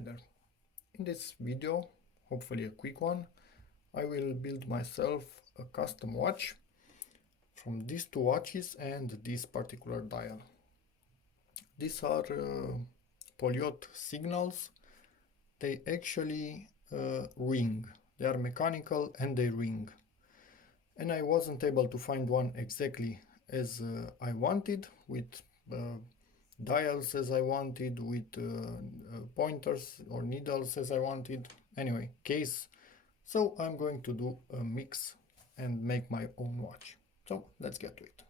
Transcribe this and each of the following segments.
Hi there. In this video, hopefully a quick one, I will build myself a custom watch from these two watches and this particular dial. These are Poliot signals. They actually ring. They are mechanical and they ring. And I wasn't able to find one exactly as I wanted, with dials as I wanted, with pointers or needles as I wanted. Anyway, case. So I'm going to do a mix and make my own watch. So let's get to it.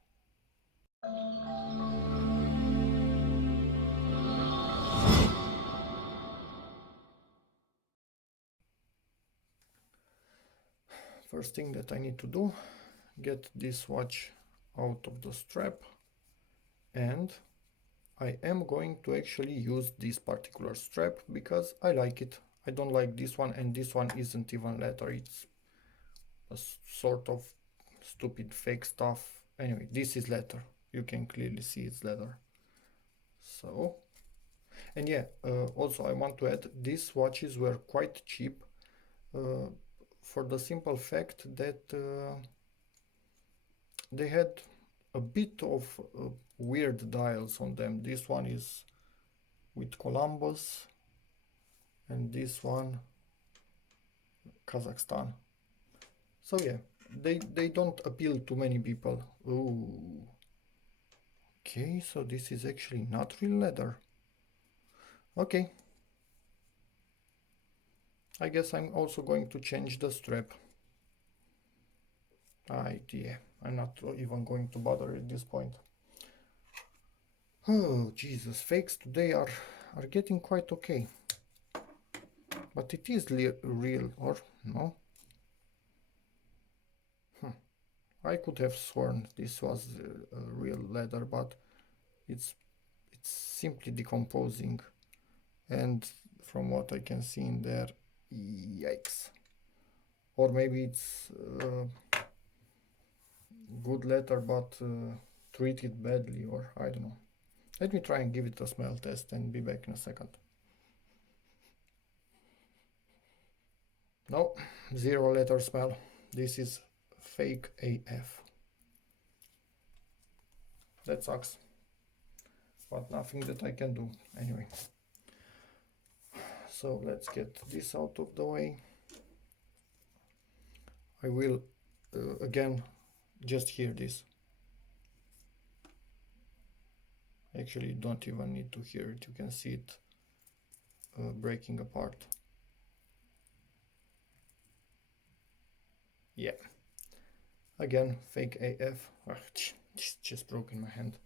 First thing that I need to do, get this watch out of the strap, and I am going to actually use this particular strap because I like it. I don't like this one, and this one isn't even leather. It's a sort of stupid fake stuff. Anyway, this is leather. You can clearly see it's leather. So, and yeah, also I want to add, these watches were quite cheap for the simple fact that they had a bit of weird dials on them. This one is with Columbus and this one Kazakhstan. So yeah, they don't appeal to many people. Ooh. Okay, so this is actually not real leather. Okay. I guess I'm also going to change the strap. Yeah, I'm not even going to bother at this point. Oh, Jesus, fakes today are getting quite okay. But it is real, or no? I could have sworn this was real leather, but it's simply decomposing. And from what I can see in there, yikes. Or maybe it's good leather, but treated badly, or I don't know. Let me try and give it a smell test and be back in a second. No, zero leather smell. This is fake AF. That sucks. But nothing that I can do anyway. So let's get this out of the way. I will again just hear this. Actually, you don't even need to hear it. You can see it breaking apart. Yeah. Again, fake AF. Just broke in my hand.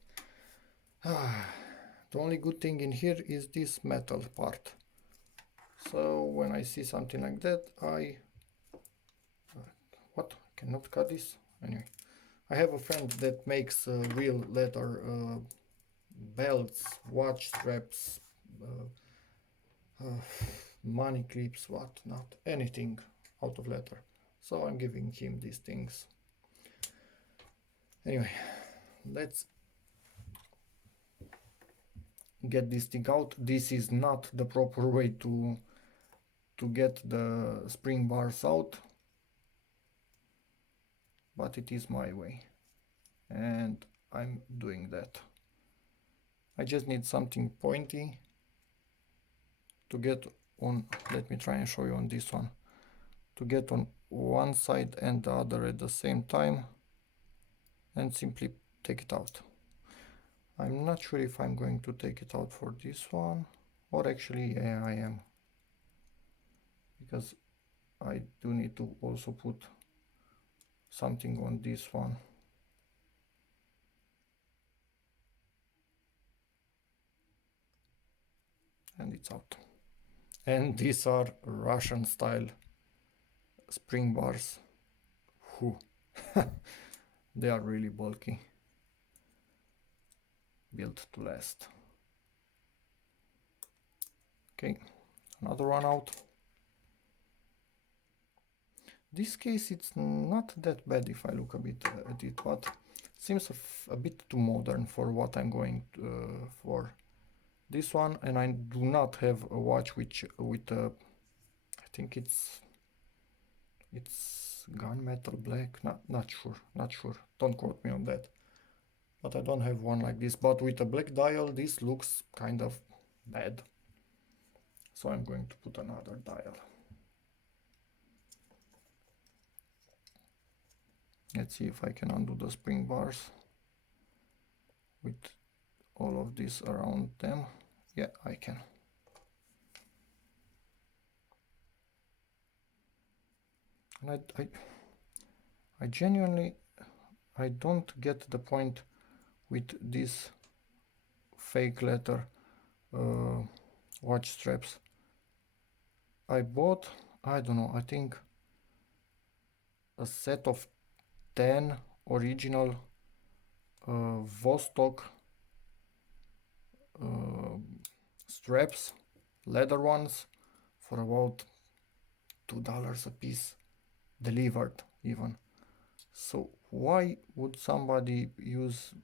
The only good thing in here is this metal part. So when I see something like that, what? I cannot cut this? Anyway, I have a friend that makes real leather belts, watch straps, money clips, what not, anything out of leather. So I'm giving him these things. Anyway, let's get this thing out. This is not the proper way to get the spring bars out, but it is my way and I'm doing that. I just need something pointy to get on. Let me try and show you on this one, to get on one side and the other at the same time and simply take it out. I'm not sure if I'm going to take it out for this one, or actually yeah, I am, because I do need to also put something on this one. And it's out. And these are Russian style spring bars. Whew. They are really bulky, built to last. Okay, another one out. This case, it's not that bad if I look a bit at it, but seems a bit too modern for what I'm going for. this one, and I do not have a watch which with I think it's gunmetal black, not sure, don't quote me on that, but I don't have one like this. But with a black dial this looks kind of bad, so I'm going to put another dial. Let's see if I can undo the spring bars with all of this around them. Yeah, I can. And I genuinely, I don't get the point with this fake leather watch straps. I bought, I don't know, I think a set of 10 original Vostok straps, leather ones, for about $2 a piece, delivered even. So why would somebody use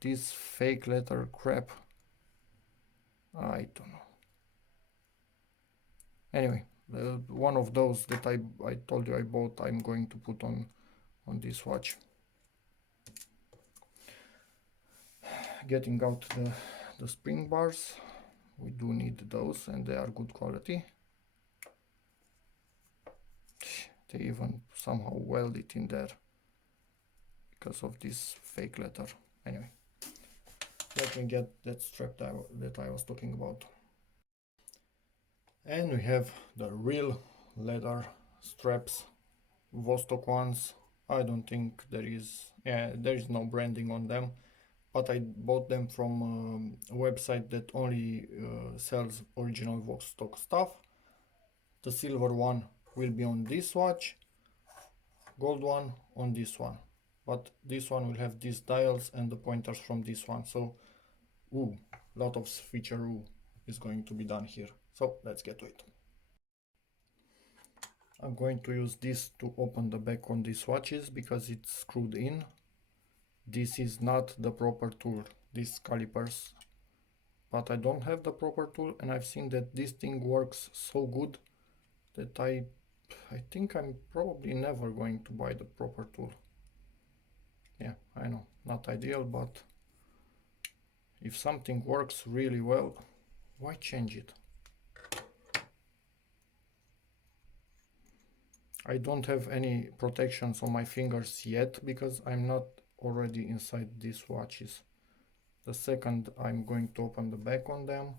this fake leather crap? I don't know. Anyway, one of those that I told you I bought, I'm going to put on this watch. Getting out the spring bars, we do need those, and they are good quality. They even somehow weld it in there because of this fake leather. Anyway, let me get that strap that I was talking about. And we have the real leather straps, Vostok ones. I don't think there is no branding on them, but I bought them from a website that only sells original Vostok stuff. The silver one will be on this watch, gold one on this one, but this one will have these dials and the pointers from this one. So lot of feature is going to be done here. So let's get to it. I'm going to use this to open the back on these watches because it's screwed in. This is not the proper tool, these calipers, but I don't have the proper tool, and I've seen that this thing works so good that I think I'm probably never going to buy the proper tool. Yeah, I know, not ideal, but if something works really well, why change it? I don't have any protections on my fingers yet because I'm not already inside these watches. The second I'm going to open the back on them,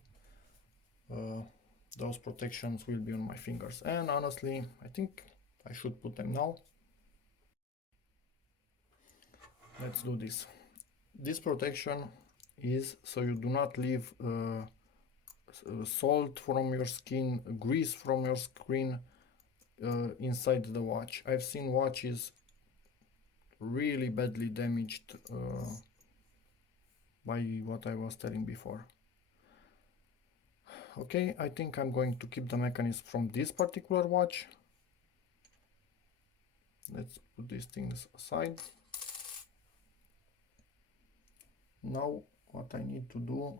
those protections will be on my fingers. And honestly, I think I should put them now. Let's do this. This protection is so you do not leave salt from your skin, grease from your skin inside the watch. I've seen watches really badly damaged by what I was telling before. Okay, I think I'm going to keep the mechanism from this particular watch. Let's put these things aside. Now what I need to do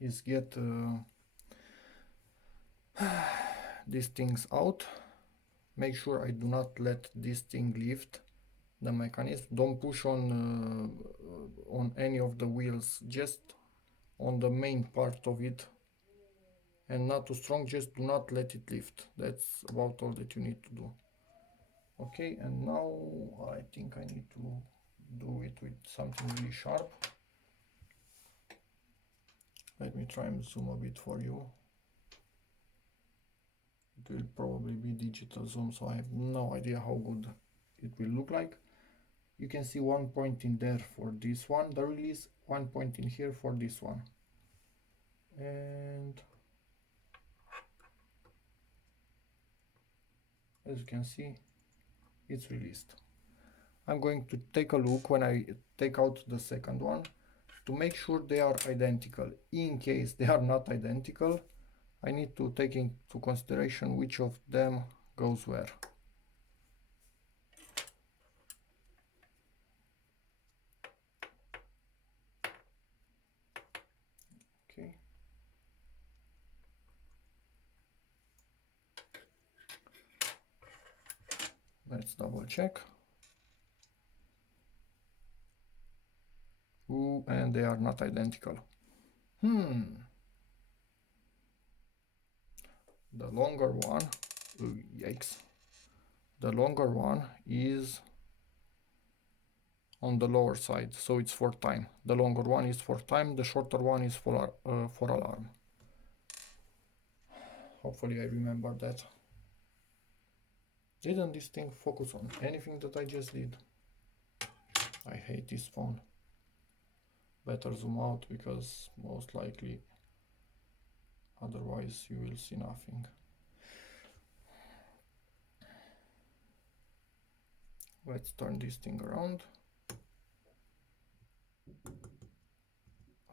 is get these things out. Make sure I do not let this thing lift the mechanism. Don't push on any of the wheels, just on the main part of it, and not too strong. Just do not let it lift. That's about all that you need to do. Okay, and now I think I need to do it with something really sharp. Let me try and zoom a bit for you. It will probably be digital zoom, so I have no idea how good it will look like. You can see one point in there for this one, the release, one point in here for this one. And as you can see, it's released. I'm going to take a look when I take out the second one to make sure they are identical. In case they are not identical, I need to take into consideration which of them goes where. Let's double check. Ooh, and they are not identical. The longer one, ooh, yikes. The longer one is on the lower side, so it's for time. The longer one is for time, the shorter one is for alarm. Hopefully I remember that. Didn't this thing focus on anything that I just did? I hate this phone. Better zoom out because most likely otherwise you will see nothing. Let's turn this thing around.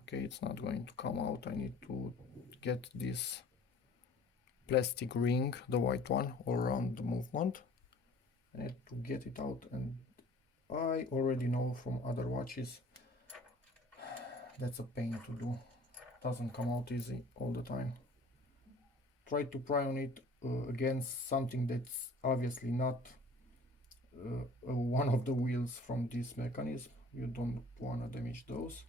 Okay, it's not going to come out. I need to get this plastic ring, the white one, all around the movement. I need to get it out, and I already know from other watches that's a pain to do. Doesn't come out easy all the time. Try to pry on it against something that's obviously not one of the wheels from this mechanism. You don't want to damage those.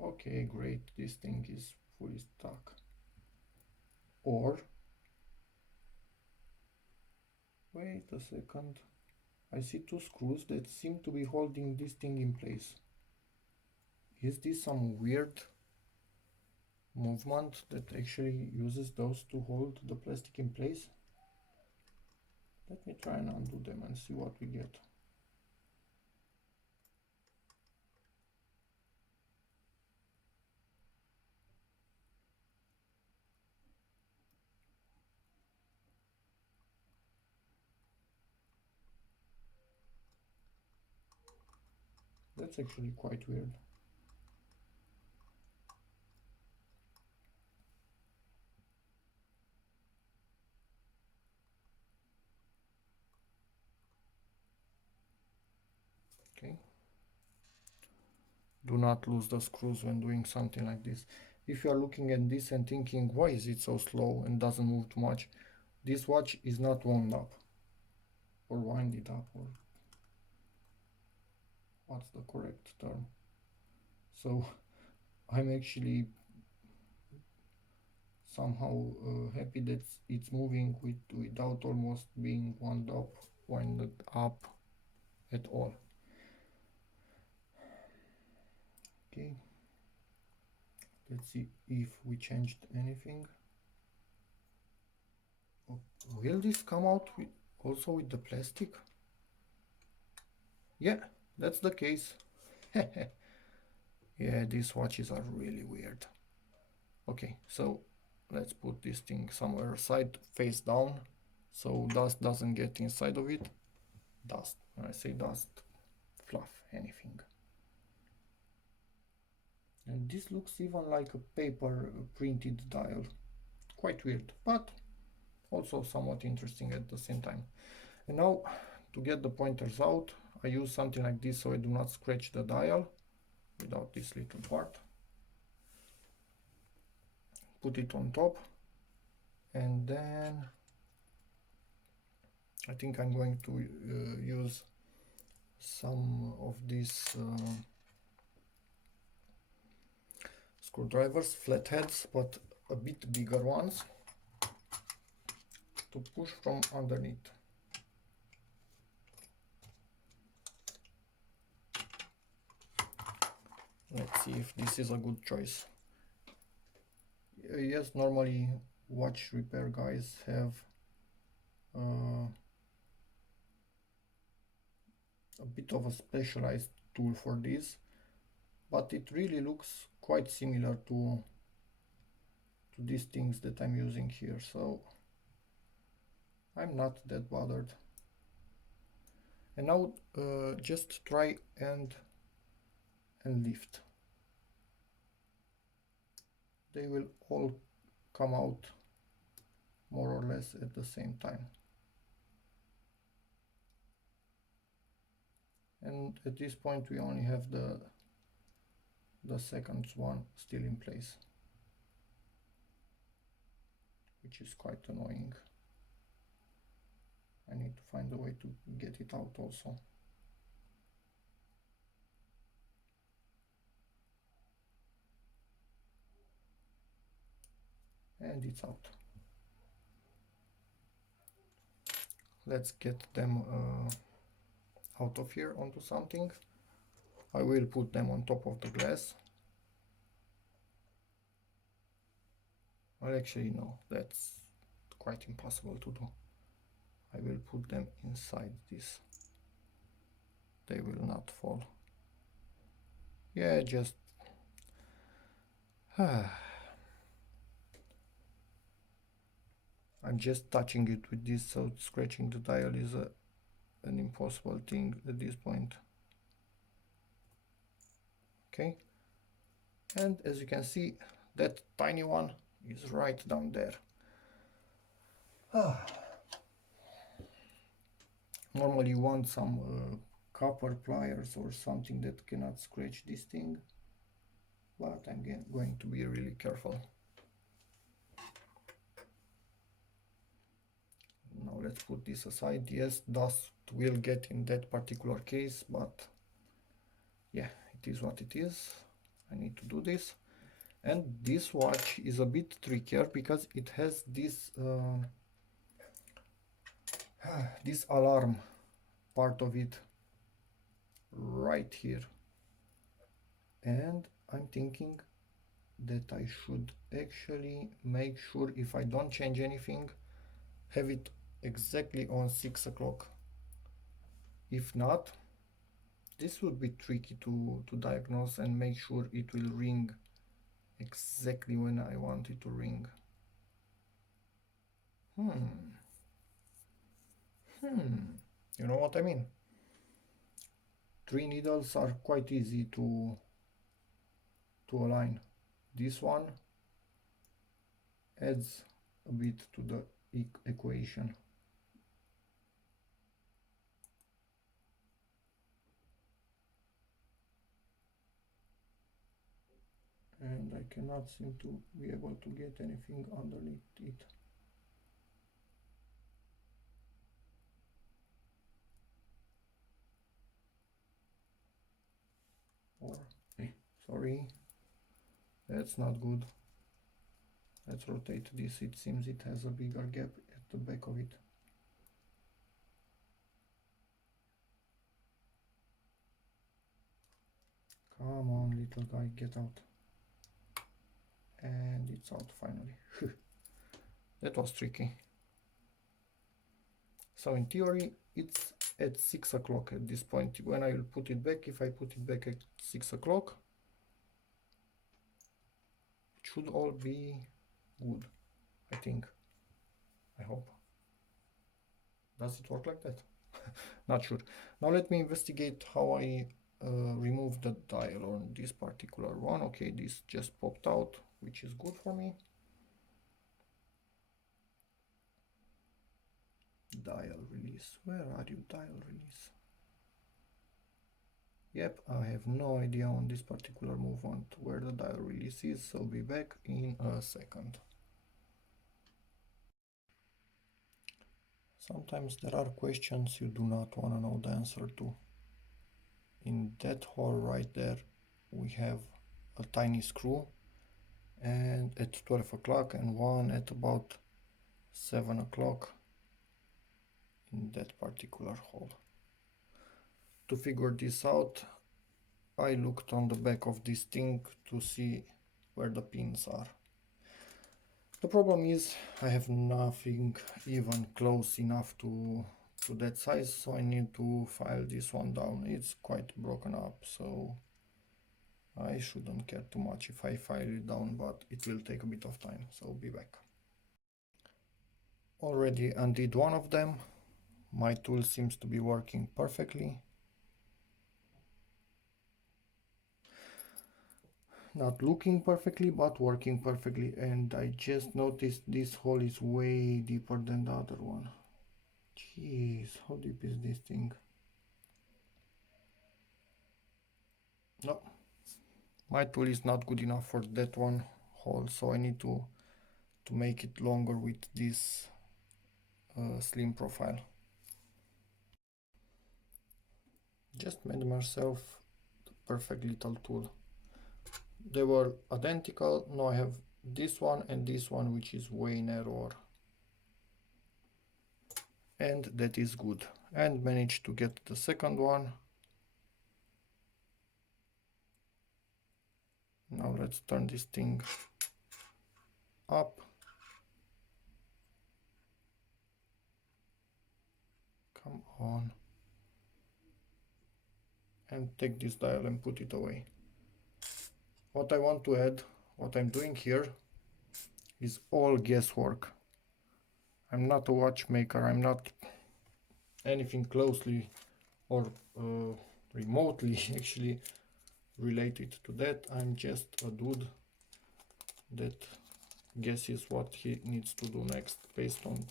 Okay, great, this thing is fully stuck. Or, wait a second, I see two screws that seem to be holding this thing in place. Is this some weird movement that actually uses those to hold the plastic in place? Let me try and undo them and see what we get. That's actually quite weird. Okay. Do not lose the screws when doing something like this. If you are looking at this and thinking, why is it so slow and doesn't move too much? This watch is not wound up or winded up, or what's the correct term. So I'm actually somehow happy that it's moving without almost being winded up at all. Okay, let's see if we changed anything. Oh, will this come out also with the plastic? Yeah, that's the case. Yeah, these watches are really weird. Okay, so let's put this thing somewhere aside, face down, so dust doesn't get inside of it. Dust, when I say dust, fluff, anything. And this looks even like a paper printed dial. Quite weird, but also somewhat interesting at the same time. And now, to get the pointers out, I use something like this so I do not scratch the dial without this little part. Put it on top, and then I think I'm going to use some of these screwdrivers, flatheads, but a bit bigger ones, to push from underneath. Let's see if this is a good choice. Yes, normally watch repair guys have a bit of a specialized tool for this, but it really looks quite similar to these things that I'm using here, so I'm not that bothered. And now just try and lift. They will all come out more or less at the same time. And at this point we only have the second one still in place, which is quite annoying. I need to find a way to get it out also. And it's out. Let's get them out of here onto something. I will put them on top of the glass. Well, actually no, that's quite impossible to do. I will put them inside this. They will not fall. Yeah, just I'm just touching it with this, so scratching the dial is an impossible thing at this point. Okay, and as you can see, that tiny one is right down there. Normally you want some copper pliers or something that cannot scratch this thing, but I'm going to be really careful. Now let's put this aside. Yes, dust will get in that particular case, but yeah, it is what it is. I need to do this. And this watch is a bit trickier because it has this this alarm part of it right here, and I'm thinking that I should actually make sure, if I don't change anything, have it exactly on 6 o'clock. If not, this would be tricky to diagnose and make sure it will ring exactly when I want it to ring. You know what I mean? 3 needles are quite easy to align. This one adds a bit to the equation. And I cannot seem to be able to get anything underneath it. Or, sorry, that's not good. Let's rotate this. It seems it has a bigger gap at the back of it. Come on, little guy, get out. And it's out finally. That was tricky. So in theory, it's at 6 o'clock at this point. When I will put it back, if I put it back at 6 o'clock, it should all be good, I think. I hope. Does it work like that? Not sure. Now let me investigate how I remove the dial on this particular one. Okay, this just popped out, which is good for me. Dial release. Where are you, dial release? Yep, I have no idea on this particular movement where the dial release is, so I'll be back in a second. Sometimes there are questions you do not want to know the answer to. In that hole right there, we have a tiny screw, and at 12 o'clock and one at about 7 o'clock in that particular hole. To figure this out, I looked on the back of this thing to see where the pins are. The problem is I have nothing even close enough to that size, so I need to file this one down. It's quite broken up, so I shouldn't care too much if I file it down, but it will take a bit of time, so I'll be back. Already undid one of them. My tool seems to be working perfectly. Not looking perfectly, but working perfectly, and I just noticed this hole is way deeper than the other one. Jeez, how deep is this thing? No, my tool is not good enough for that one hole, so I need to make it longer with this slim profile. Just made myself the perfect little tool. They were identical. Now I have this one and this one, which is way narrower. And that is good. And managed to get the second one. Now let's turn this thing up. Come on. And take this dial and put it away. What I want to add, what I'm doing here, is all guesswork. I'm not a watchmaker, I'm not anything closely or remotely actually related to that. I'm just a dude that guesses what he needs to do next based on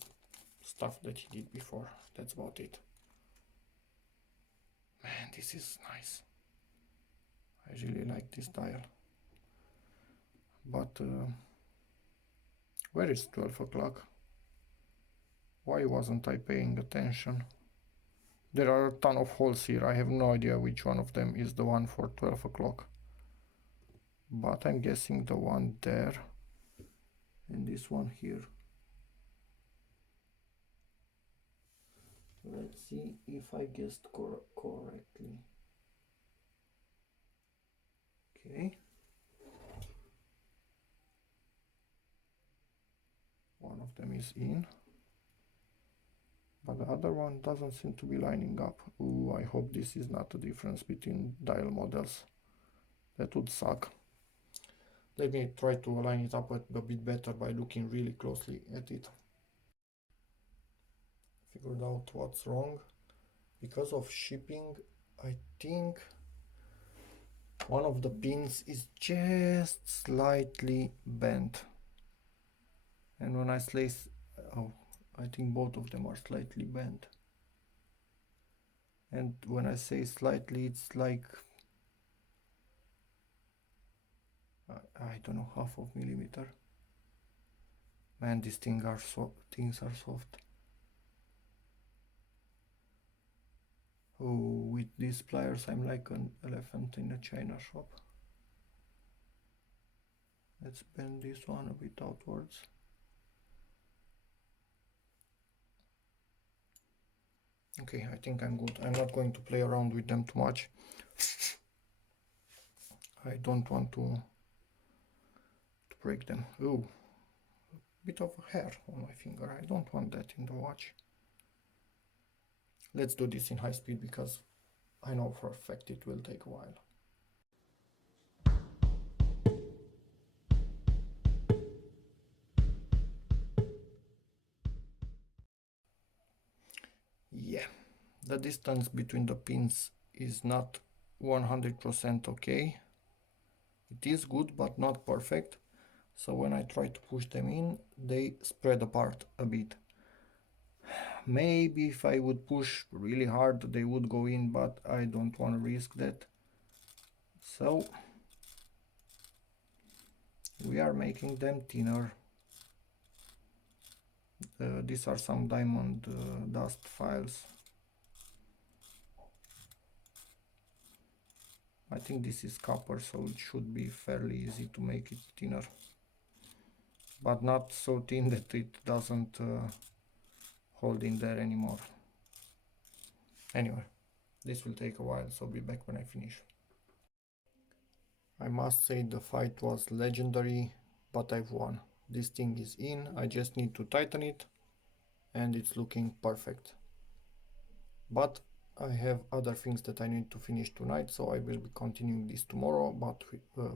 stuff that he did before. That's about it. Man, this is nice. I really like this dial. But where is 12 o'clock? Why wasn't I paying attention? There are a ton of holes here. I have no idea which one of them is the one for 12 o'clock. But I'm guessing the one there and this one here. Let's see if I guessed correctly. Okay. One of them is in. But the other one doesn't seem to be lining up. Ooh, I hope this is not the difference between dial models. That would suck. Let me try to align it up a bit better by looking really closely at it. Figured out what's wrong. Because of shipping, I think one of the pins is just slightly bent. And when I slice, oh, I think both of them are slightly bent. And when I say slightly, it's like, I don't know, half of millimeter. Man, these things are soft. Oh, with these pliers, I'm like an elephant in a china shop. Let's bend this one a bit outwards. Okay, I think I'm good. I'm not going to play around with them too much. I don't want to break them. Ooh, a bit of hair on my finger. I don't want that in the watch. Let's do this in high speed because I know for a fact it will take a while. Yeah, the distance between the pins is not 100% okay. It is good but not perfect. So when I try to push them in, they spread apart a bit. Maybe if I would push really hard, they would go in, but I don't want to risk that. So we are making them thinner. These are some diamond dust files. I think this is copper, so it should be fairly easy to make it thinner. But not so thin that it doesn't hold in there anymore. Anyway, this will take a while, so be back when I finish. I must say the fight was legendary, but I've won. This thing is in, I just need to tighten it, and it's looking perfect. But I have other things that I need to finish tonight, so I will be continuing this tomorrow, but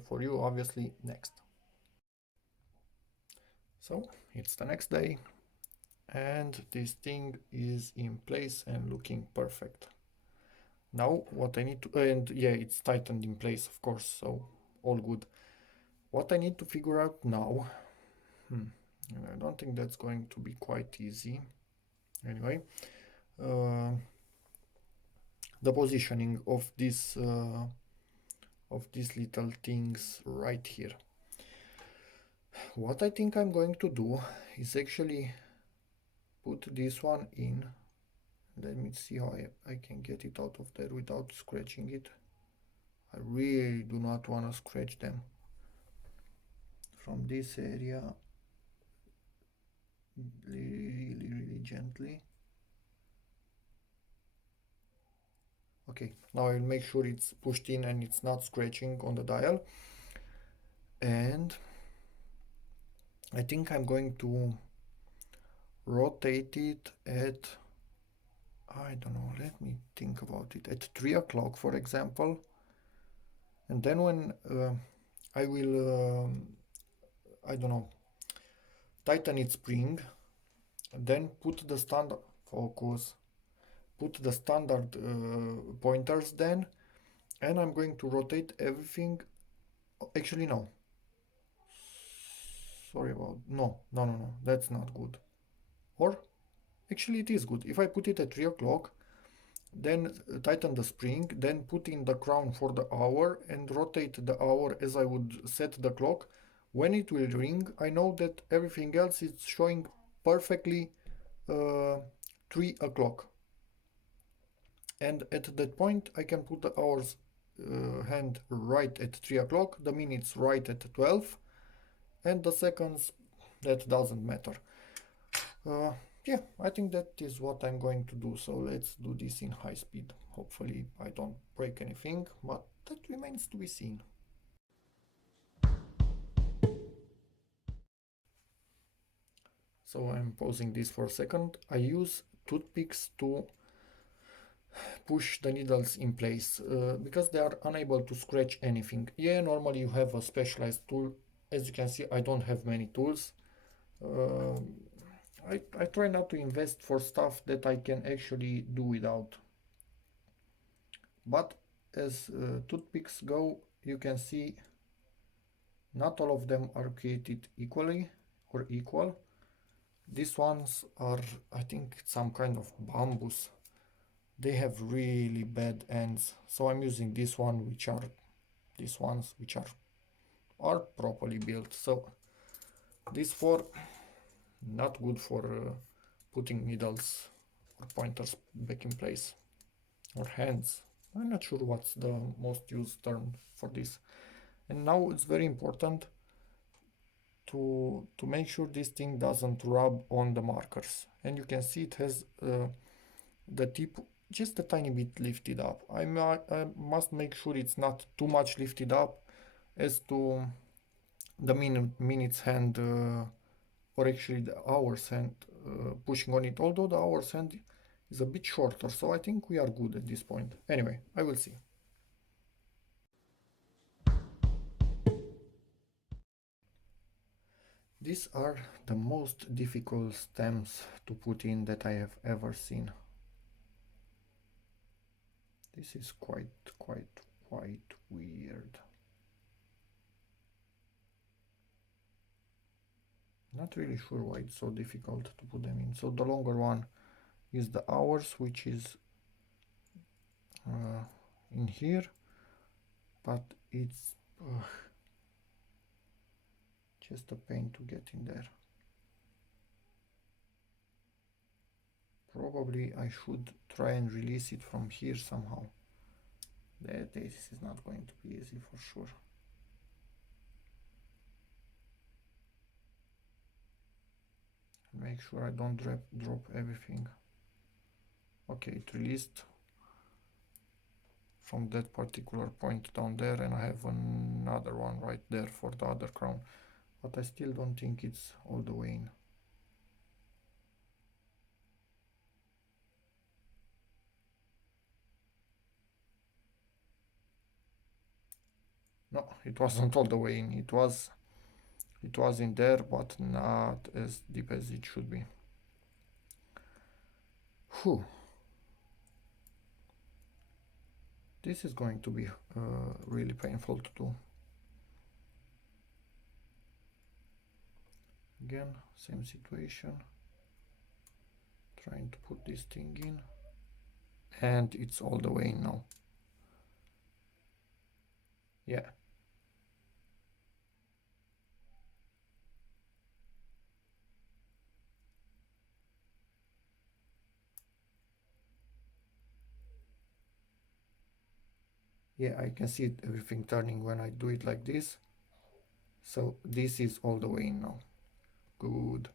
for you, obviously, next. So, it's the next day, and this thing is in place and looking perfect. Now, what I need to, and yeah, it's tightened in place, of course, so all good. What I need to figure out now, and I don't think that's going to be quite easy. Anyway, the positioning of these little things right here. What I think I'm going to do is actually put this one in Let me see how I can get it out of there without scratching it. I really do not want to scratch them. From this area, really gently. Okay, now I'll make sure it's pushed in and it's not scratching on the dial. And I think I'm going to rotate it at, I don't know, let me think about it, at 3 o'clock, for example. And then when I will, I don't know, tighten its spring, then put the standard focus, put the standard pointers then, and I'm going to rotate everything. Actually, no. Sorry about, no, that's not good. Or, actually it is good. If I put it at 3 o'clock, then tighten the spring, then put in the crown for the hour and rotate the hour as I would set the clock. When it will ring, I know that everything else is showing perfectly 3 o'clock. And at that point, I can put the hours hand right at 3 o'clock, the minutes right at 12, and the seconds, that doesn't matter. Yeah, I think that is what I'm going to do. So let's do this in high speed. Hopefully I don't break anything, but that remains to be seen. So I'm pausing this for a second. I use toothpicks to push the needles in place because they are unable to scratch anything. Yeah, normally you have a specialized tool. As you can see, I don't have many tools. I try not to invest for stuff that I can actually do without. But as toothpicks go, you can see not all of them are created equally or equal. These ones are, I think, some kind of bambus. They have really bad ends, so I'm using these ones which are properly built. So these four not good for putting needles or pointers back in place, or hands. I'm not sure what's the most used term for this. And now it's very important to make sure this thing doesn't rub on the markers. And you can see it has the tip just a tiny bit lifted up. I must make sure it's not too much lifted up as to the minutes hand or actually the hours hand pushing on it, although the hours hand is a bit shorter, so I think we are good at this point. Anyway, I will see. These are the most difficult stems to put in that I have ever seen. This is quite weird. Not really sure why it's so difficult to put them in. So the longer one is the hours, which is in here, but it's just a pain to get in there. Probably I should try and release it from here somehow. This is not going to be easy for sure. Make sure I don't drop everything. Okay, it released from that particular point down there, and I have another one right there for the other crown, but I still don't think it's all the way in. No, it wasn't all the way in. It was in there, but not as deep as it should be. Whew. This is going to be really painful to do. Again, same situation. Trying to put this thing in. And it's all the way in now. Yeah. Yeah, I can see everything turning when I do it like this. So this is all the way in now. Good.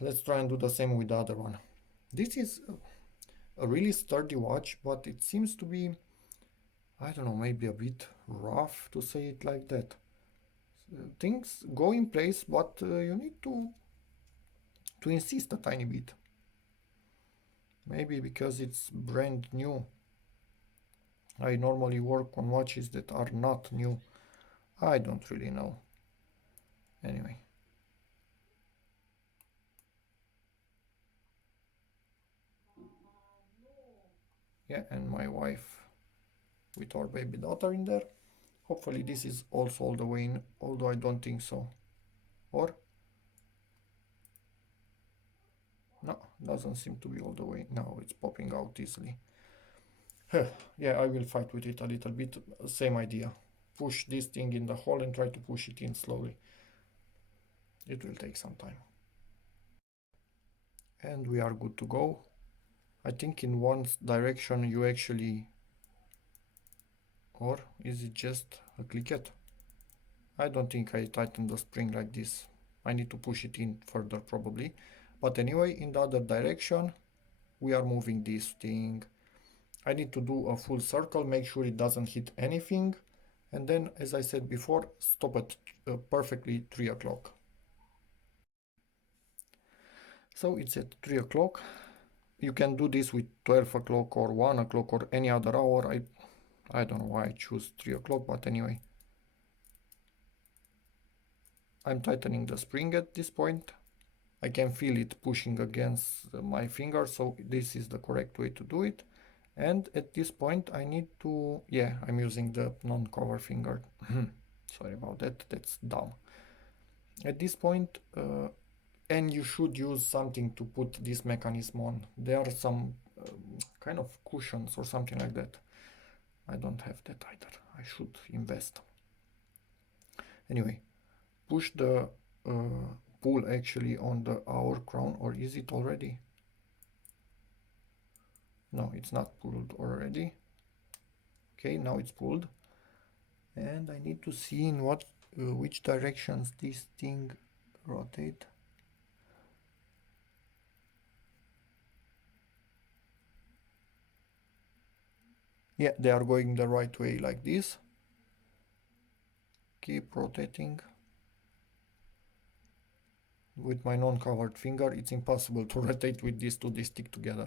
Let's try and do the same with the other one. This is a really sturdy watch, but it seems to be, I don't know, maybe a bit rough to say it like that. Things go in place, but you need to insist a tiny bit. Maybe because it's brand new. I normally work on watches that are not new. I don't really know. Anyway. Yeah, and my wife with our baby daughter in there. Hopefully this is also all the way in, although I don't think so. Or? No, doesn't seem to be all the way. No, it's popping out easily. Yeah, I will fight with it a little bit. Same idea. Push this thing in the hole and try to push it in slowly. It will take some time. And we are good to go. I think in one direction you actually... Or is it just a cliquette? I don't think I tightened the spring like this. I need to push it in further probably. But anyway, in the other direction, we are moving this thing. I need to do a full circle, make sure it doesn't hit anything. And then, as I said before, stop at perfectly 3 o'clock. So it's at 3 o'clock. You can do this with 12 o'clock or 1 o'clock or any other hour. I don't know why I choose 3 o'clock, but anyway. I'm tightening the spring at this point. I can feel it pushing against my finger, so this is the correct way to do it. And at this point I need to, yeah, I'm using the non-cover finger. Sorry about that, that's dumb. At this point, and you should use something to put this mechanism on. There are some kind of cushions or something like that. I don't have that either. I should invest. Anyway, push the pull actually on the hour crown, or is it already? No, it's not pulled already. Okay, now it's pulled. And I need to see in what which directions this thing rotate. Yeah, they are going the right way like this. Keep rotating. With my non-covered finger, it's impossible to rotate with these two, they stick together.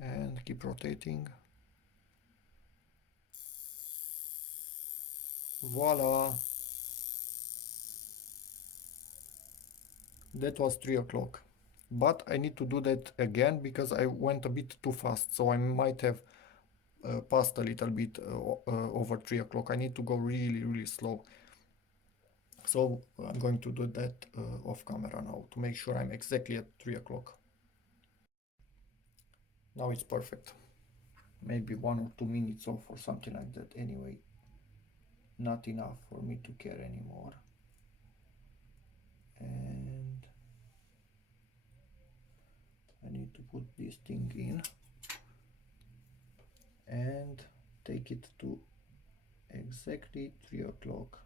And keep rotating. Voila! That was 3 o'clock. But I need to do that again because I went a bit too fast, so I might have passed a little bit over 3 o'clock. I need to go really slow. So I'm going to do that off camera now to make sure I'm exactly at 3 o'clock. Now it's perfect. Maybe 1 or 2 minutes off or something like that. Anyway, not enough for me to care anymore. And I need to put this thing in and take it to exactly 3 o'clock.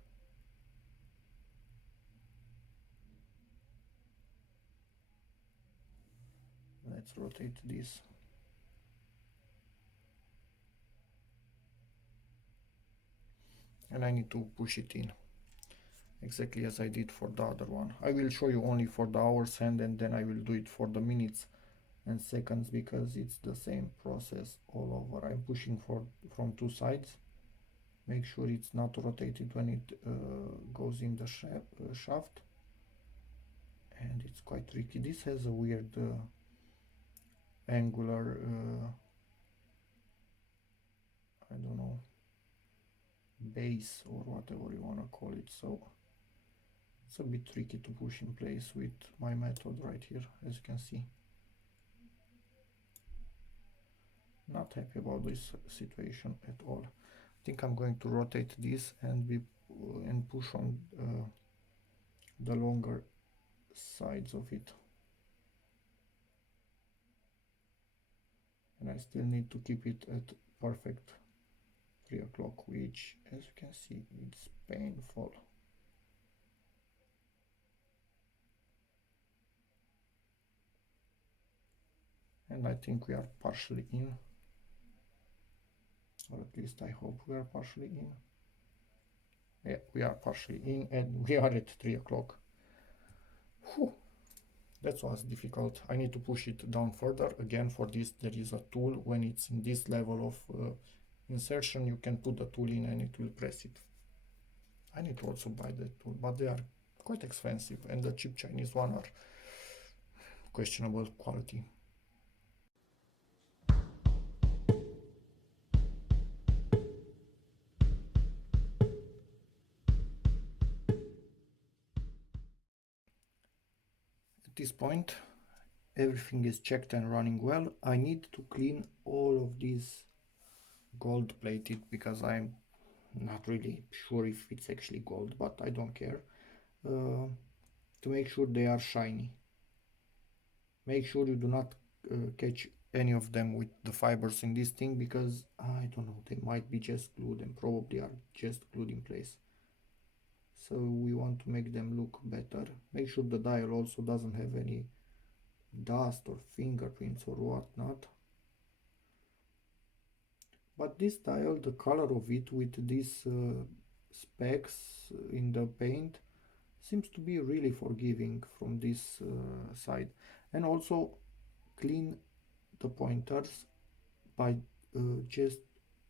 Let's rotate this. And I need to push it in exactly as I did for the other one. I will show you only for the hours hand, and then I will do it for the minutes and seconds because it's the same process all over. I'm pushing from two sides. Make sure it's not rotated when it goes in the shaft. And it's quite tricky. This has a weird angular, I don't know, base or whatever you want to call it. So it's a bit tricky to push in place with my method right here, as you can see. Not happy about this situation at all. I think I'm going to rotate this and push on the longer sides of it. and I still need to keep it at perfect 3 o'clock, which as you can see it's painful. And I think we are partially in, or at least I hope we are partially in. Yeah, we are partially in, and we are at 3 o'clock. That was difficult. I need to push it down further. Again, for this there is a tool. When it's in this level of insertion, you can put the tool in and it will press it. I need to also buy that tool, but they are quite expensive, and the cheap Chinese one are questionable quality. At this point, everything is checked and running well. I need to clean all of these gold plated because I'm not really sure if it's actually gold, but I don't care. To make sure they are shiny. Make sure you do not catch any of them with the fibers in this thing, because I don't know, they might be just glued and probably are just glued in place. So we want to make them look better. Make sure the dial also doesn't have any dust or fingerprints or whatnot. But this dial, the color of it with these specks in the paint seems to be really forgiving from this side. And also clean the pointers by just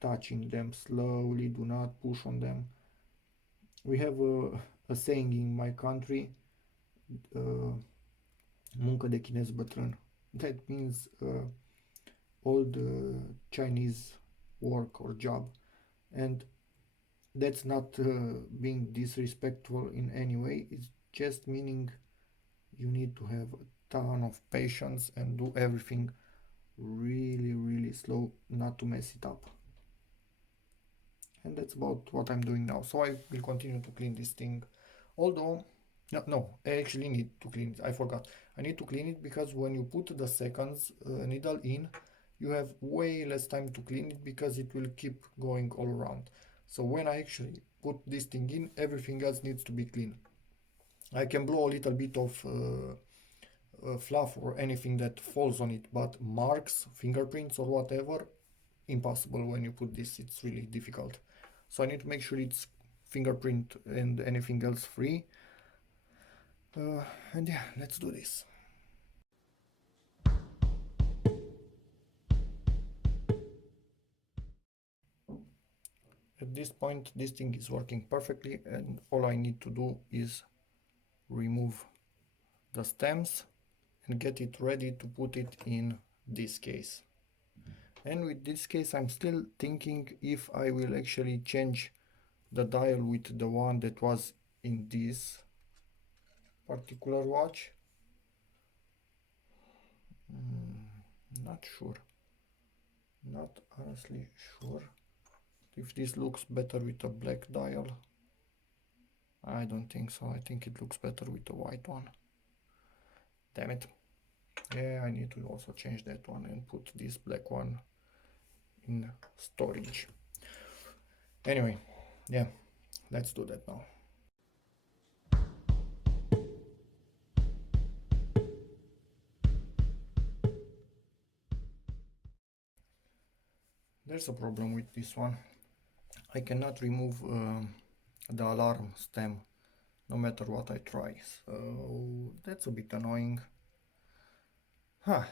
touching them slowly, do not push on them. We have a saying in my country, muncă de chinez bătrân. That means old Chinese work or job, and that's not being disrespectful in any way. It's just meaning you need to have a ton of patience and do everything really slow, not to mess it up. And that's about what I'm doing now. So I will continue to clean this thing, although no, I actually need to clean it. I forgot. I need to clean it because when you put the seconds needle in, you have way less time to clean it because it will keep going all around. So when I actually put this thing in, everything else needs to be clean. I can blow a little bit of fluff or anything that falls on it, but marks, fingerprints or whatever, impossible. When you put this, it's really difficult. So I need to make sure it's fingerprint and anything else free. And yeah, let's do this. At this point, this thing is working perfectly, and all I need to do is remove the stems and get it ready to put it in this case. And with this case, I'm still thinking if I will actually change the dial with the one that was in this particular watch. Not sure. Not honestly sure if this looks better with a black dial. I don't think so. I think it looks better with the white one. Damn it. Yeah, I need to also change that one and put this black one in storage. Anyway, yeah, let's do that now. There's a problem with this one. I cannot remove the alarm stem no matter what I try, so that's a bit annoying. I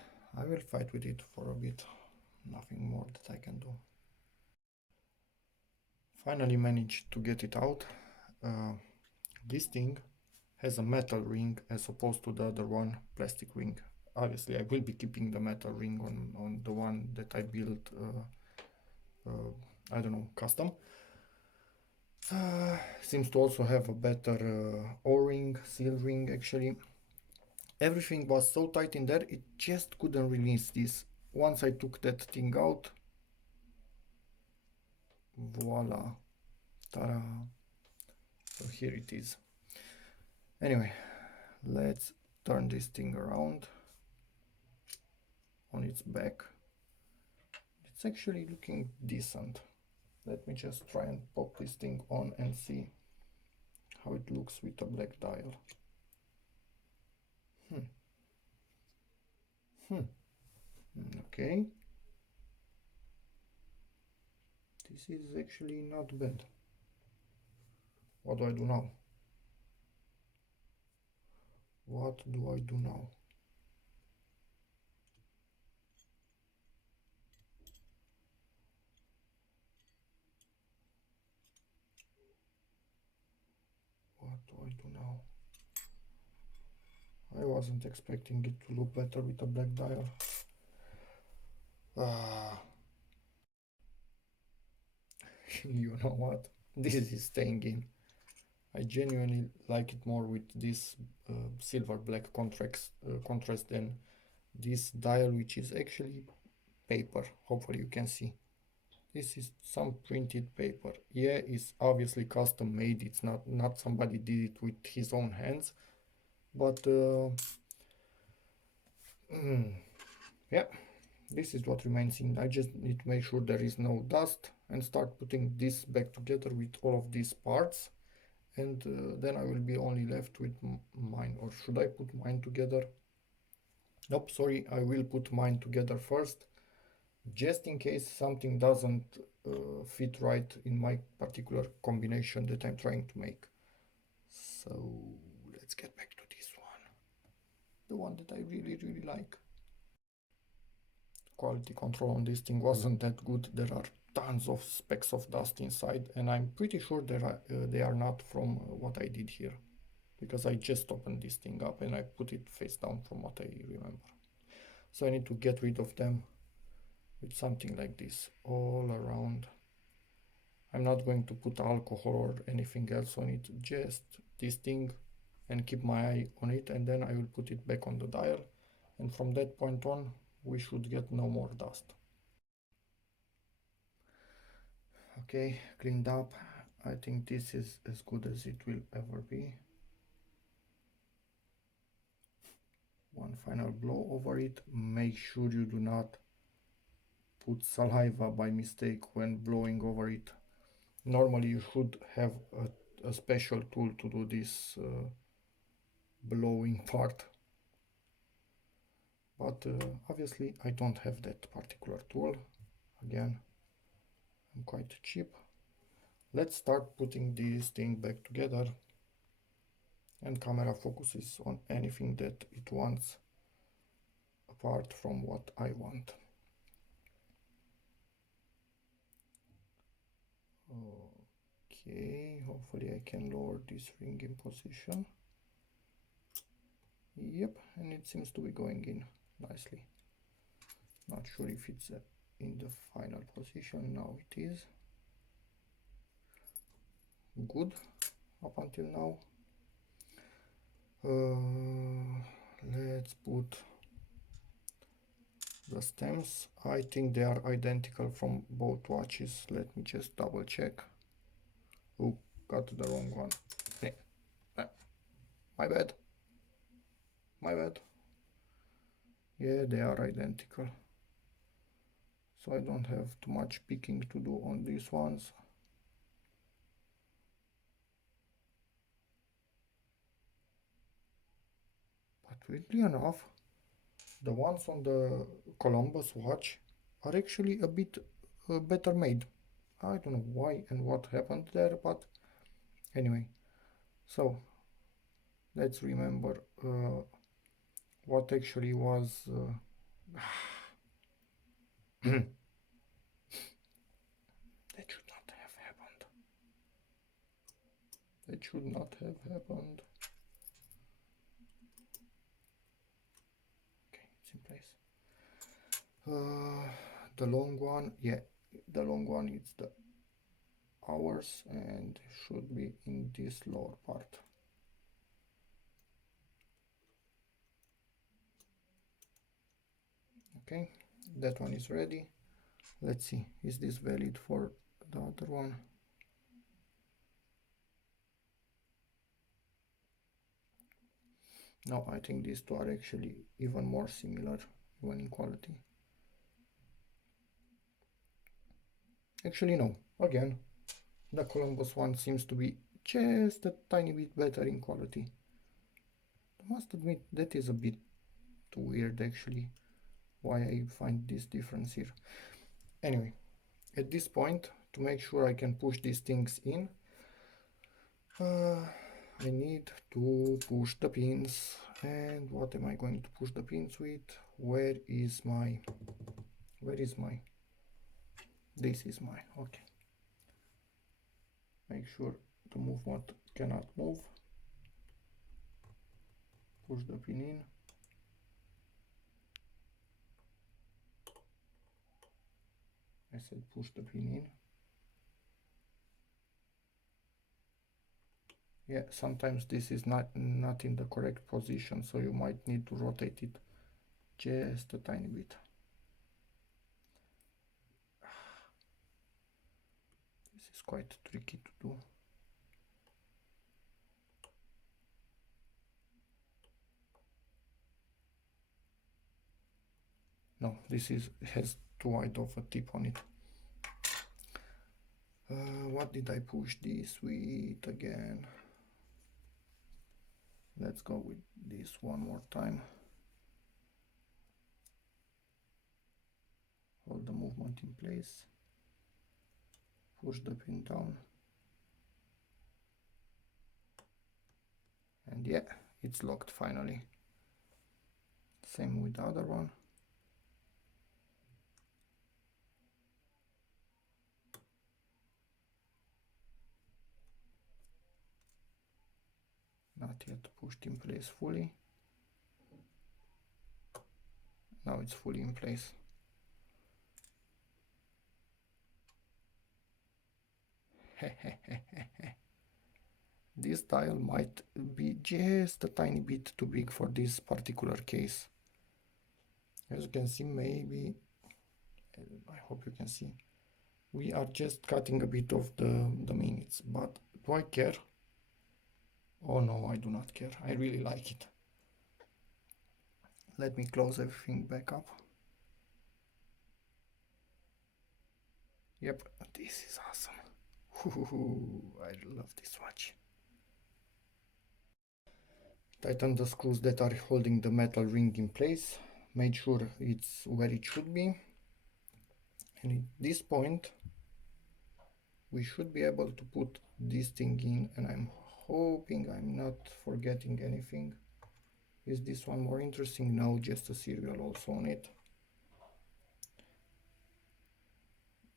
will fight with it for a bit. Nothing more that I can do. Finally managed to get it out. This thing has a metal ring as opposed to the other one, plastic ring. Obviously I will be keeping the metal ring on the one that I built, I don't know, custom. Seems to also have a better O-ring, seal ring actually. Everything was so tight in there, it just couldn't release this. Once I took that thing out, voila, ta-da. So here it is. Anyway, let's turn this thing around on its back. It's actually looking decent. Let me just try and pop this thing on and see how it looks with a black dial. Okay, this is actually not bad. What do I do now? What do I do now? What do I do now? I wasn't expecting it to look better with a black dial. Ah, you know what? This is staying in. I genuinely like it more with this silver black contrast than this dial, which is actually paper. Hopefully you can see. This is some printed paper. Yeah, it's obviously custom made. It's not somebody did it with his own hands, but yeah, this is what remains in. I just need to make sure there is no dust and start putting this back together with all of these parts, and then I will be only left with mine. Or should I put mine together? Nope, sorry, I will put mine together first, just in case something doesn't fit right in my particular combination that I'm trying to make. So let's get back to this one, the one that I really like. Quality control on this thing wasn't that good. There are tons of specks of dust inside, and I'm pretty sure they are not from what I did here, because I just opened this thing up and I put it face down from what I remember. So I need to get rid of them with something like this all around. I'm not going to put alcohol or anything else on it, just this thing, and keep my eye on it, and then I will put it back on the dial, and from that point on we should get no more dust. Okay, cleaned up. I think this is as good as it will ever be. One final blow over it. Make sure you do not put saliva by mistake when blowing over it. Normally you should have a special tool to do this blowing part, but obviously I don't have that particular tool. Again, I'm quite cheap. Let's start putting this thing back together, and camera focuses on anything that it wants apart from what I want. Okay, hopefully I can lower this ring in position. Yep, and it seems to be going in nicely. Not sure if it's in the final position. Now it is. Good up until now. Let's put the stems. I think they are identical from both watches. Let me just double check. Oh, got the wrong one. My bad. My bad. Yeah, they are identical. So I don't have too much picking to do on these ones. But weirdly enough, the ones on the Columbus watch are actually a bit better made. I don't know why and what happened there, but anyway. So let's remember what actually was that should not have happened. That should not have happened. Okay, it's in place. The long one, yeah, the long one is the hours and should be in this lower part. Okay, that one is ready. Let's see, is this valid for the other one? No, I think these two are actually even more similar when in quality. Actually no, again, the Columbus one seems to be just a tiny bit better in quality. I must admit that is a bit too weird actually, why I find this difference here. Anyway, at this point, to make sure I can push these things in, I need to push the pins. And what am I going to push the pins with? Where is my, this is my, okay. Make sure the movement cannot move. Push the pin in. I said push the pin in. Yeah, sometimes this is not in the correct position, so you might need to rotate it just a tiny bit. This is quite tricky to do. No, this has too wide of a tip on it. What did I push this with again? Let's go with this one more time. Hold the movement in place. Push the pin down. And yeah, it's locked finally. Same with the other one. Not yet pushed in place fully. Now it's fully in place. This dial might be just a tiny bit too big for this particular case. As you can see, maybe, I hope you can see, we are just cutting a bit of the minutes, but do I care? Oh no, I do not care. I really like it. Let me close everything back up. Yep, this is awesome. I love this watch. Tighten the screws that are holding the metal ring in place. Made sure it's where it should be. And at this point, we should be able to put this thing in, and I'm hoping I'm not forgetting anything. Is this one more interesting? No, just a serial also on it.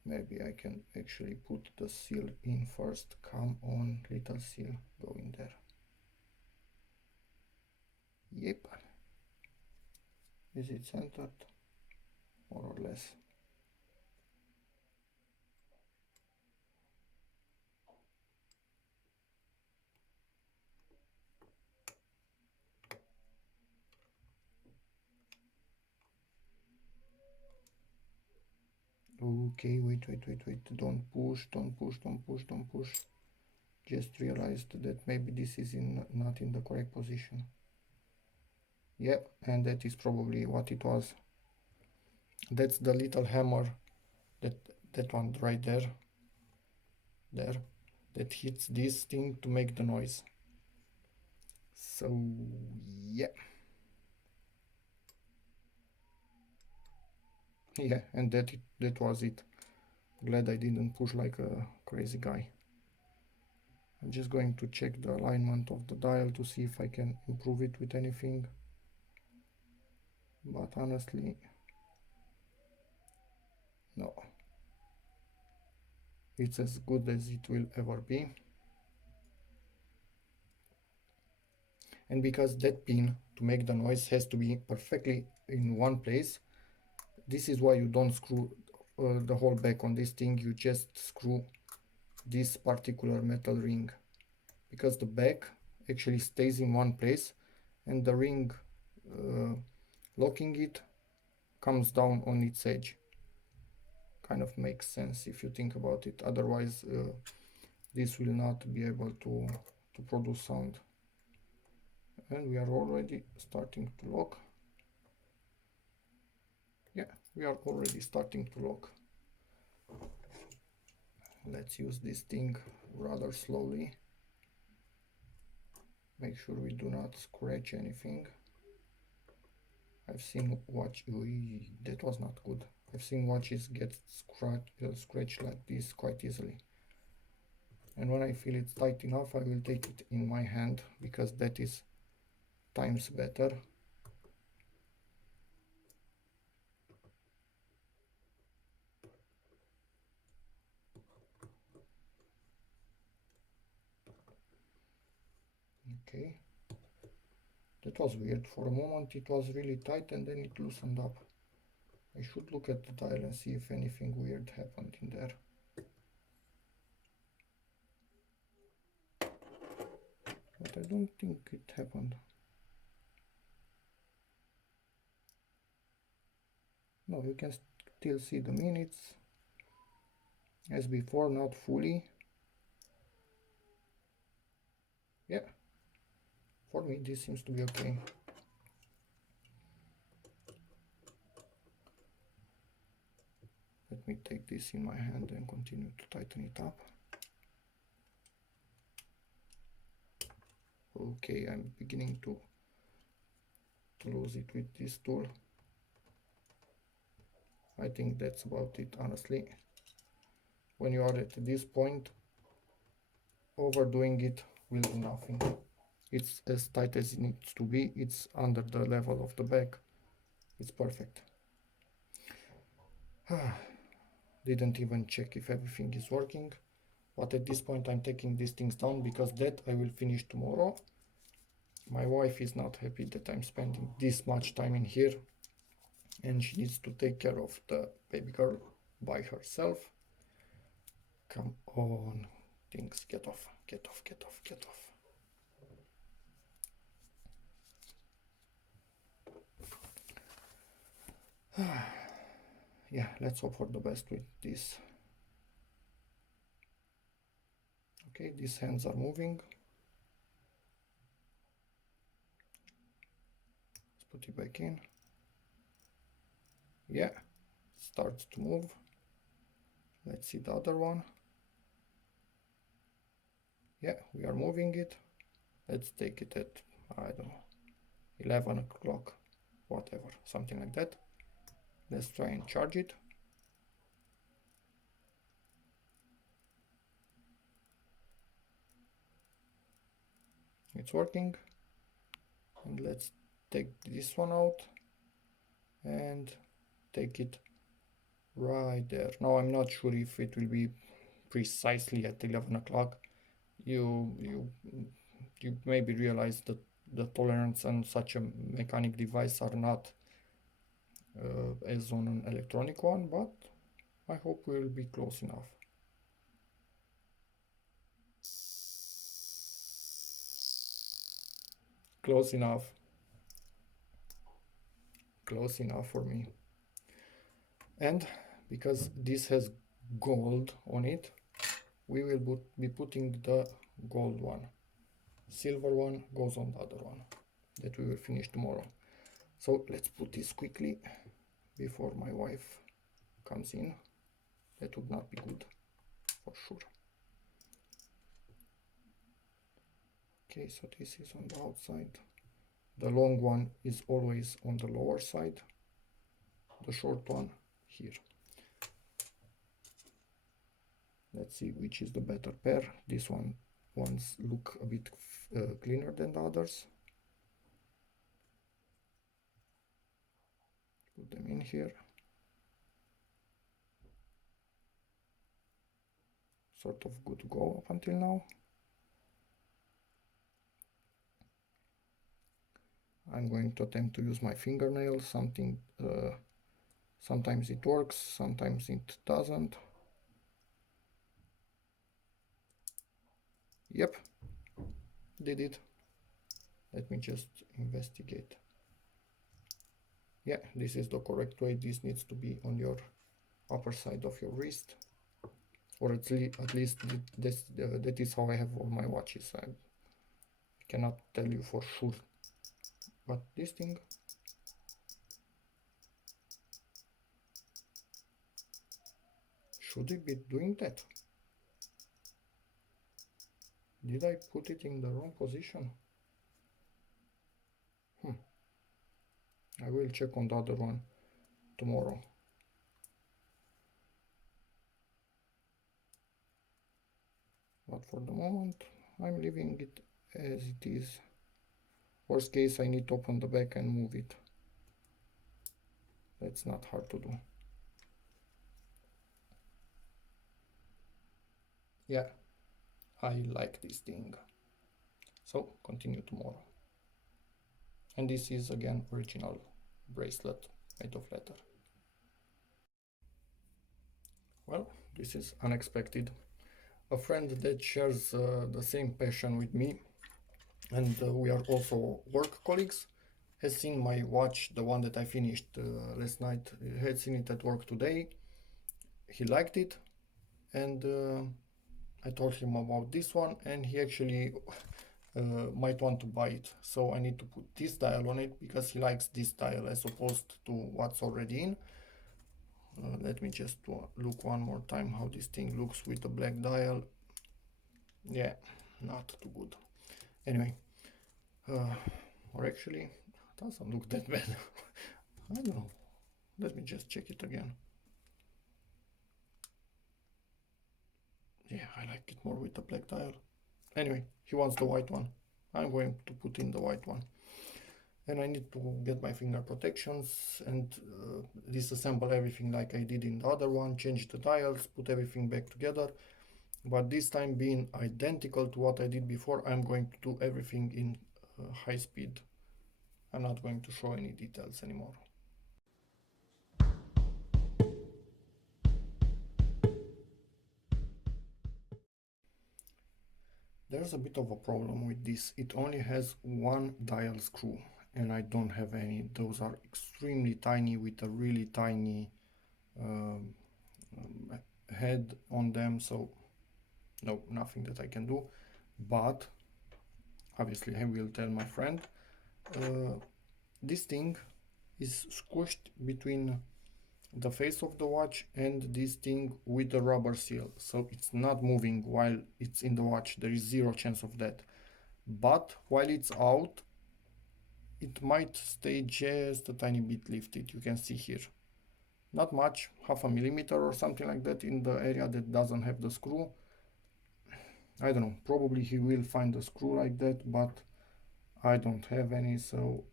Maybe I can actually put the seal in first. Come on, little seal, go in there. Yep. Is it centered? More or less. Okay, wait. Don't push. Just realized that maybe this is not in the correct position. Yep, and that is probably what it was. That's the little hammer, that one right there, that hits this thing to make the noise. So yeah. Yeah, and that was it. Glad I didn't push like a crazy guy. I'm just going to check the alignment of the dial to see if I can improve it with anything. But honestly, no. It's as good as it will ever be. And because that pin to make the noise has to be perfectly in one place, this is why you don't screw the whole back on this thing. You just screw this particular metal ring, because the back actually stays in one place and the ring locking it comes down on its edge. Kind of makes sense if you think about it. Otherwise this will not be able to produce sound. And we are already starting to lock. Yeah, we are already starting to lock. Let's use this thing rather slowly. Make sure we do not scratch anything. I've seen watch. That was not good. I've seen watches get scratched like this quite easily. And when I feel it's tight enough, I will take it in my hand because that is times better. Okay. That was weird. For a moment it was really tight and then it loosened up. I should look at the dial and see if anything weird happened in there. But I don't think it happened. No, you can still see the minutes as before, not fully. Yeah, for me this seems to be okay. Let me take this in my hand and continue to tighten it up. Okay, I'm beginning to lose it with this tool. I think that's about it, honestly. When you are at this point, overdoing it will do nothing. It's as tight as it needs to be. It's under the level of the back. It's perfect. Didn't even check if everything is working. But at this point I'm taking these things down because that I will finish tomorrow. My wife is not happy that I'm spending this much time in here, and she needs to take care of the baby girl by herself. Come on, things, get off, get off, get off, get off. Yeah, let's hope for the best with this. Okay, these hands are moving. Let's put it back in. Yeah, starts to move. Let's see the other one. Yeah, we are moving it. Let's take it at, I don't know, 11 o'clock, whatever, something like that. Let's try and charge it. It's working. And let's take this one out and take it right there. Now I'm not sure if it will be precisely at 11 o'clock. You maybe realize that the tolerance on such a mechanic device are not as on an electronic one, but I hope we will be close enough. Close enough. Close enough for me. And because this has gold on it, we will be putting the gold one. Silver one goes on the other one that we will finish tomorrow. So let's put this quickly before my wife comes in. That would not be good for sure. Okay, so this is on the outside. The long one is always on the lower side, the short one here. Let's see which is the better pair. This ones look a bit cleaner than the others. Put them in here. Sort of good to go up until now. I'm going to attempt to use my fingernail. Sometimes it works, sometimes it doesn't. Yep, did it. Let me just investigate. Yeah, this is the correct way. This needs to be on your upper side of your wrist, or at least that is how I have all my watches. I cannot tell you for sure, but this thing, should it be doing that? Did I put it in the wrong position? I will check on the other one tomorrow. But for the moment, I'm leaving it as it is. Worst case, I need to open the back and move it. That's not hard to do. Yeah, I like this thing. So, continue tomorrow. And this is again original bracelet made of leather. Well, this is unexpected. A friend that shares the same passion with me, and we are also work colleagues, has seen my watch, the one that I finished last night, had seen it at work today. He liked it, and I told him about this one, and he actually might want to buy it. So I need to put this dial on it because he likes this dial as opposed to what's already in. Let me just look one more time how this thing looks with the black dial. Yeah, not too good. Anyway, or actually, it doesn't look that bad. I don't know. Let me just check it again. Yeah, I like it more with the black dial. Anyway, he wants the white one. I'm going to put in the white one. And I need to get my finger protections and disassemble everything like I did in the other one, change the dials, put everything back together. But this time being identical to what I did before, I'm going to do everything in high speed. I'm not going to show any details anymore. There's a bit of a problem with this. It only has one dial screw and I don't have any. Those are extremely tiny with a really tiny um, head on them, so no, nothing that I can do. But obviously I will tell my friend. This thing is squished between the face of the watch and this thing with the rubber seal, so it's not moving while it's in the watch. There is zero chance of that, but while it's out it might stay just a tiny bit lifted. You can see here, not much, half a millimeter or something like that in the area that doesn't have the screw. I don't know, probably he will find a screw like that, but I don't have any, so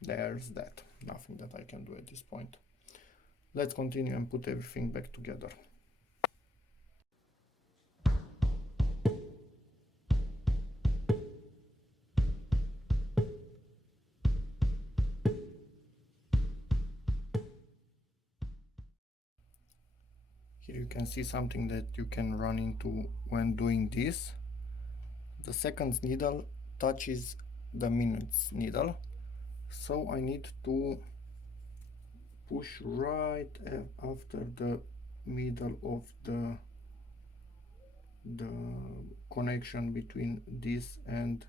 there's that. Nothing that I can do at this point. Let's continue and put everything back together. Here you can see something that you can run into when doing this. The seconds needle touches the minutes needle, so I need to push right after the middle of the connection between this and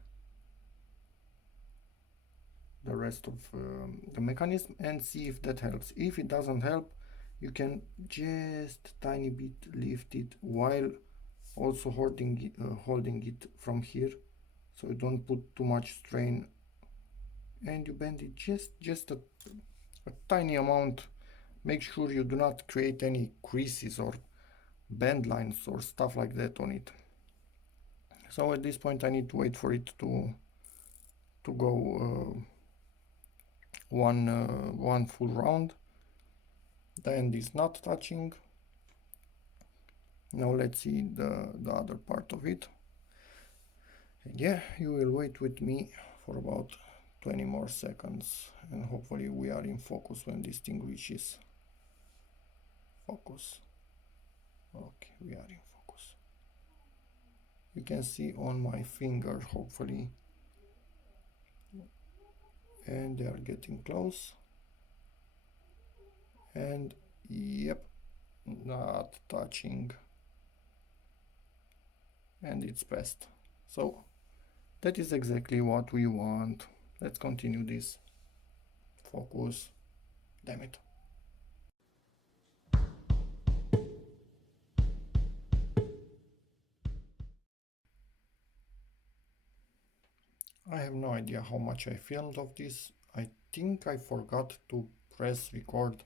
the rest of the mechanism, and see if that helps. If it doesn't help, you can just tiny bit lift it while also holding it from here, so you don't put too much strain, and you bend it just a tiny amount. Make sure you do not create any creases or bend lines or stuff like that on it. So at this point I need to wait for it to go one full round. The end is not touching. Now let's see the other part of it. And yeah, you will wait with me for about 20 more seconds, and hopefully we are in focus when this thing reaches focus. Okay, we are in focus. You can see on my finger, hopefully, and they are getting close. And yep, not touching, and it's passed. So that is exactly what we want. Let's continue this. Focus. Damn it. I have no idea how much I filmed of this. I think I forgot to press record.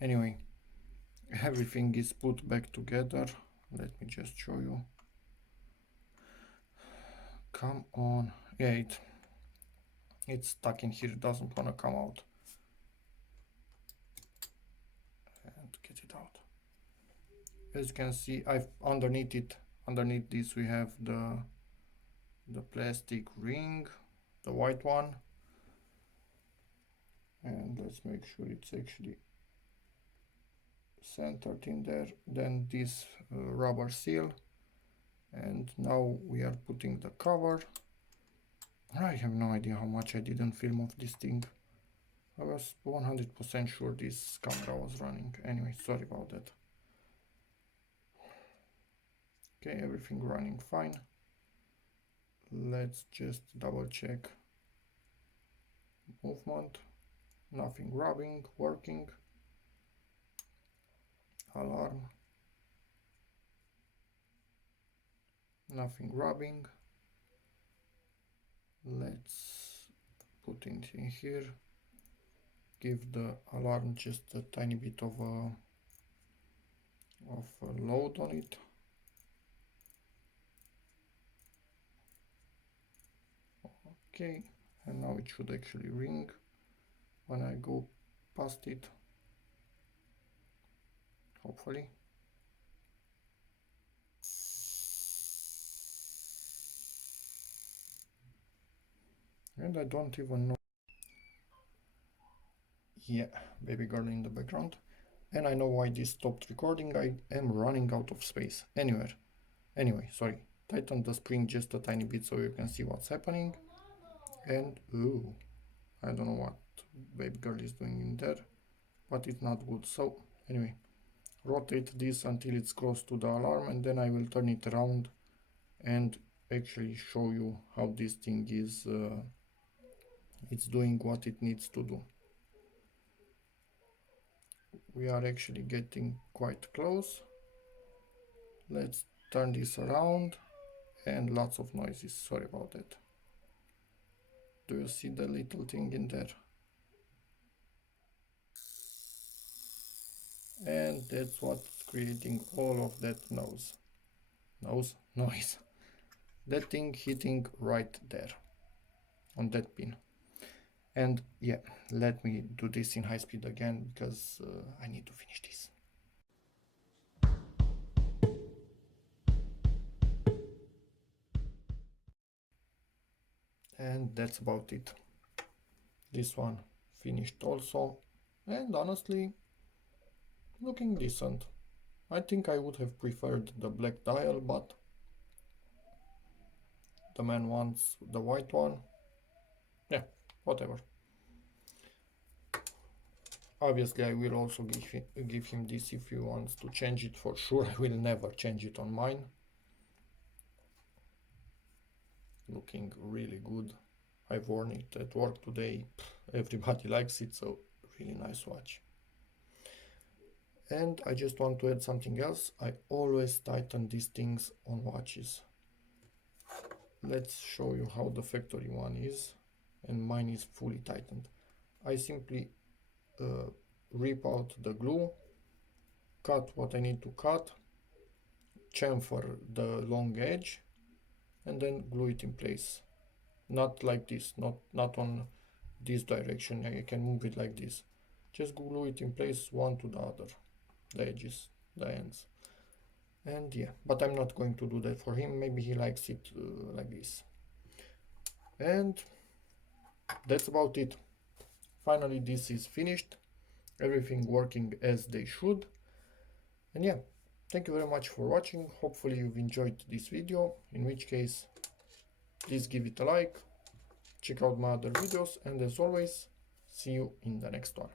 Anyway, everything is put back together. Let me just show you. Come on. Yeah, it's stuck in here. It doesn't want to come out. And get it out. As you can see, I've underneath this we have the plastic ring, the white one. And let's make sure it's actually centered in there. Then this rubber seal. And now we are putting the cover. I have no idea how much I didn't film of this thing. I was 100% sure this camera was running. Anyway, sorry about that. Okay, everything running fine. Let's just double check movement. Nothing rubbing, working. Alarm. Nothing rubbing. Let's put it in here. Give the alarm just a tiny bit of a load on it. Okay, and now it should actually ring when I go past it, hopefully. And I don't even know. Yeah, baby girl in the background. And I know why this stopped recording. I am running out of space. Anyway, sorry. Tighten the spring just a tiny bit so you can see what's happening. And ooh, I don't know what baby girl is doing in there, but it's not good. So anyway, rotate this until it's close to the alarm, and then I will turn it around and actually show you how this thing is it's doing what it needs to do. We are actually getting quite close. Let's turn this around, and lots of noises, sorry about that. Do you see the little thing in there? And that's what's creating all of that noise. That thing hitting right there on that pin. And yeah, let me do this in high speed again because I need to finish this. And that's about it. This one finished also, and honestly, looking decent. I think I would have preferred the black dial, but the man wants the white one. Yeah, whatever. Obviously, I will also give him this if he wants to change it. For sure, I will never change it on mine. Looking really good. I've worn it at work today. Everybody likes it, so really nice watch. And I just want to add something else. I always tighten these things on watches. Let's show you how the factory one is, and mine is fully tightened. I simply rip out the glue, cut what I need to cut, chamfer the long edge, and then glue it in place. Not like this, not on this direction. I can move it like this. Just glue it in place one to the other, the edges, the ends. And yeah, but I'm not going to do that for him. Maybe he likes it like this. And that's about it. Finally, this is finished. Everything working as they should. And yeah, thank you very much for watching. Hopefully you've enjoyed this video, in which case please give it a like, check out my other videos, and as always, see you in the next one.